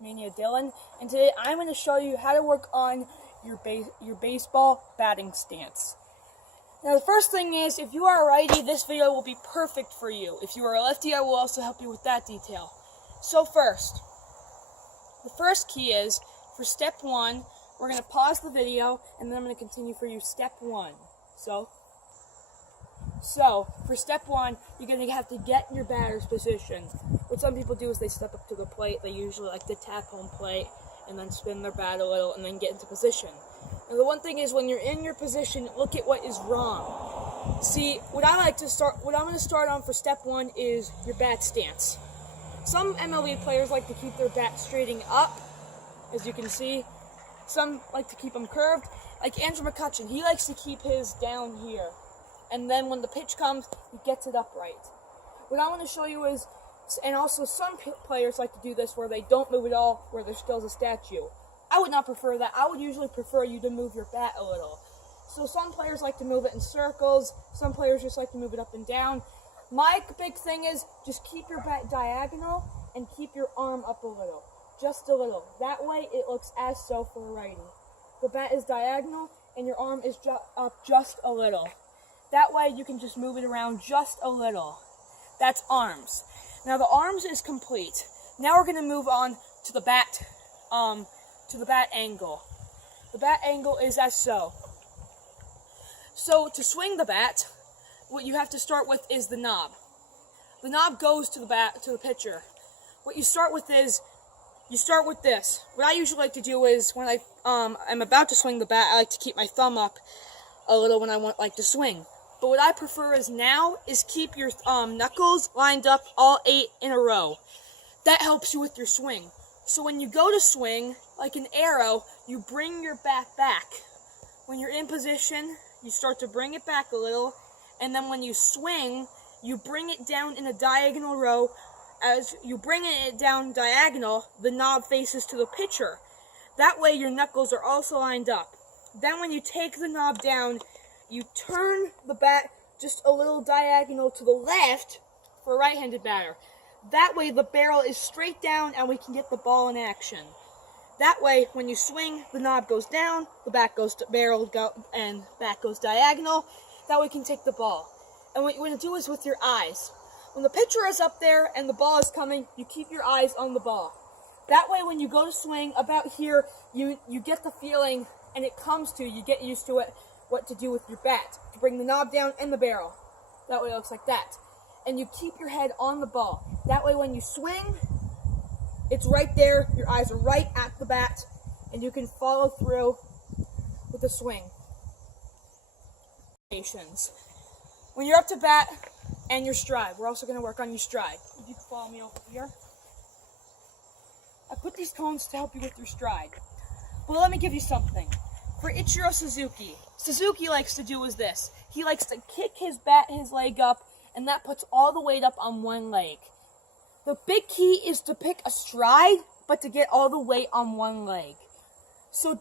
Mania Dylan, and today I'm going to show you how to work on your baseball batting stance. Now the first thing is, if you are a righty, this video will be perfect for you. If you are a lefty, I will also help you with that detail. So the first key is, for step 1, we're going to pause the video, and then I'm going to continue for you step 1. So, for step 1, you're going to have to get in your batter's position. What some people do is they step up to the plate. They usually like to tap home plate and then spin their bat a little and then get into position. Now, the one thing is, when you're in your position, look at what is wrong. See, what I'm going to start on for step 1 is your bat stance. Some MLB players like to keep their bat straightening up, as you can see. Some like to keep them curved. Like Andrew McCutchen, he likes to keep his down here. And then when the pitch comes, he gets it upright. What I want to show you is, and also some players like to do this where they don't move at all, where they're still as a statue. I would not prefer that. I would usually prefer you to move your bat a little. So some players like to move it in circles. Some players just like to move it up and down. My big thing is, just keep your bat diagonal and keep your arm up a little. Just a little. That way it looks as so for a righty. The bat is diagonal and your arm is up just a little. That way you can just move it around just a little. That's arms. Now the arms is complete. Now we're going to move on to the bat angle. The bat angle is as so. So to swing the bat, what you have to start with is the knob. The knob goes to the pitcher. What you start with is, you start with this. What I usually like to do is, when I'm about to swing the bat, I like to keep my thumb up a little when I like to swing. But what I prefer is keep your knuckles lined up all 8 in a row. That helps you with your swing. So when you go to swing, like an arrow, you bring your bat back. When you're in position, you start to bring it back a little, and then when you swing, you bring it down in a diagonal row. As you bring it down diagonal, the knob faces to the pitcher. That way your knuckles are also lined up. Then when you take the knob down, you turn the bat just a little diagonal to the left for a right-handed batter. That way the barrel is straight down and we can get the ball in action. That way, when you swing, the knob goes down, the bat goes to and bat goes diagonal. That way you can take the ball. And what you want to do is with your eyes. When the pitcher is up there and the ball is coming, you keep your eyes on the ball. That way when you go to swing, about here, you get the feeling and it comes to you, get used to it, what to do with your bat, to bring the knob down and the barrel. That way it looks like that. And you keep your head on the ball. That way when you swing, it's right there, your eyes are right at the bat, and you can follow through with the swing. When you're up to bat and your stride, we're also going to work on your stride. If you can follow me over here. I put these cones to help you with your stride. But let me give you something. For Ichiro Suzuki likes to do is this. He likes to kick his leg up, and that puts all the weight up on one leg. The big key is to pick a stride, but to get all the weight on one leg. So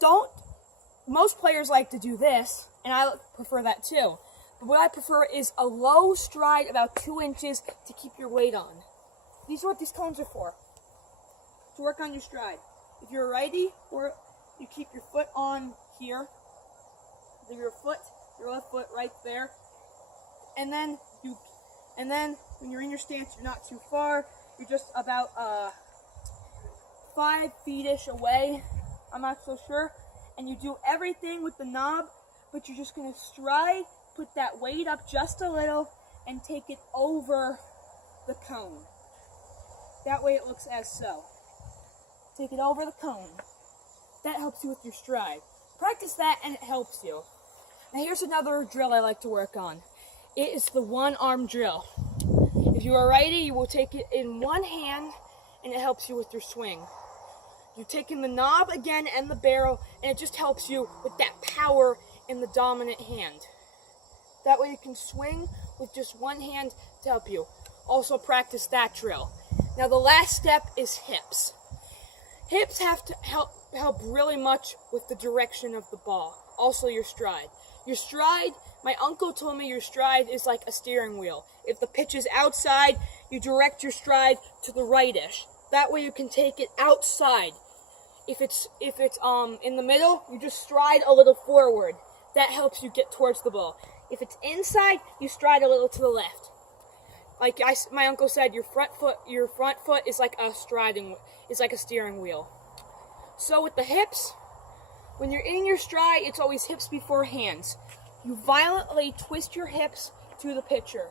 most players like to do this, and I prefer that too. But what I prefer is a low stride, about 2 inches, to keep your weight on. These are what these cones are for. To work on your stride. If you're a righty, or you keep your foot on here, your left foot right there, and then when you're in your stance, you're not too far. You're just about 5 feet-ish away. I'm not so sure. And you do everything with the knob, but you're just going to stride, put that weight up just a little, and take it over the cone. That way it looks as so. Take it over the cone. That helps you with your stride. Practice that and it helps you. Now here's another drill I like to work on. It is the one-arm drill. If you are righty, you will take it in one hand and it helps you with your swing. You're taking the knob again and the barrel, and it just helps you with that power in the dominant hand. That way you can swing with just one hand to help you. Also practice that drill. Now the last step is hips. Hips have to help really much with the direction of the ball. Also your stride. Your stride, my uncle told me your stride is like a steering wheel. If the pitch is outside, you direct your stride to the right-ish. That way you can take it outside. If it's in the middle, you just stride a little forward. That helps you get towards the ball. If it's inside, you stride a little to the left. Like my uncle said, your front foot is like a steering wheel. So with the hips, when you're in your stride, it's always hips before hands. You violently twist your hips to the pitcher.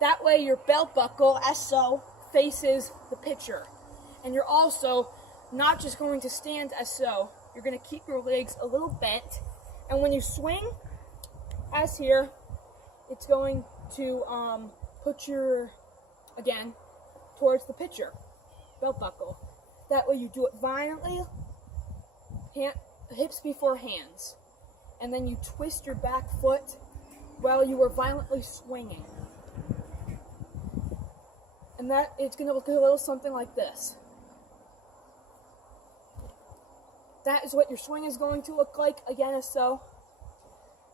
That way your belt buckle, as so, faces the pitcher. And you're also not just going to stand as so, you're going to keep your legs a little bent. And when you swing, as here, it's going to put your, again, towards the pitcher, belt buckle. That way you do it violently, hips before hands. And then you twist your back foot while you are violently swinging. And that it's going to look a little something like this. That is what your swing is going to look like, again as so.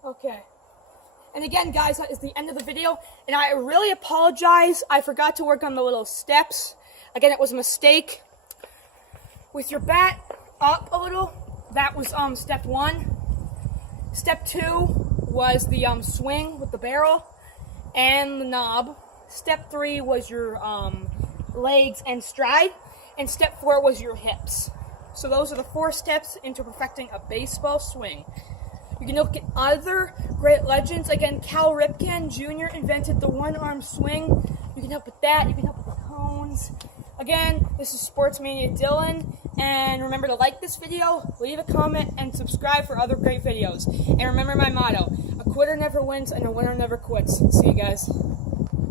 Okay. And again, guys, that is the end of the video. And I really apologize. I forgot to work on the little steps. Again, it was a mistake. With your bat up a little, that was step 1. Step 2 was the swing with the barrel and the knob. Step 3 was your legs and stride. And step 4 was your hips. So those are the 4 steps into perfecting a baseball swing. You can look at other great legends. Again, Cal Ripken Jr. invented the one-arm swing. You can help with that. You can help with the cones. Again, this is Sportsmania Dylan. And remember to like this video, leave a comment, and subscribe for other great videos. And remember my motto, a quitter never wins and a winner never quits. See you guys.